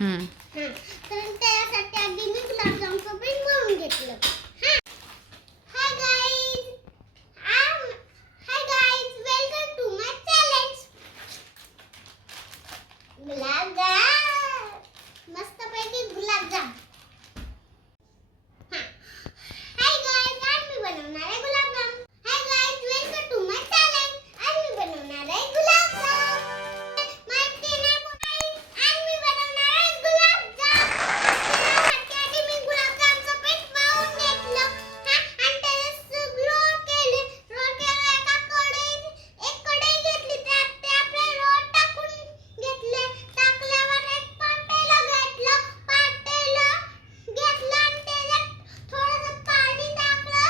हम्म. तर त्यासाठी आधी मी गुलाबजामचं पीठ मळून घेतलं. Hi guys, welcome to my challenge. Gulab jam, मस्तपैकी गुलाबजाम. हाय गाईज, आज मी बनवणार आहे gulab jam. Hi guys, welcome to my challenge. आज मी बनवणार आहे गुलाबजाम. माझे नाव आहे आज मी बनवणार आहे गुलाबजाम. त्यासाठी आधी मी गुलाबजामचं पीठ मळून घेतलं. आणि त्याला रोल केले. एका कढईत एक कढई घेतली. त्यात ते आपले रोल टाकून घेतले. टाकल्यावर एक पातेलं घेतलं. आणि त्याच्यात थोडंसं पाणी टाकलं.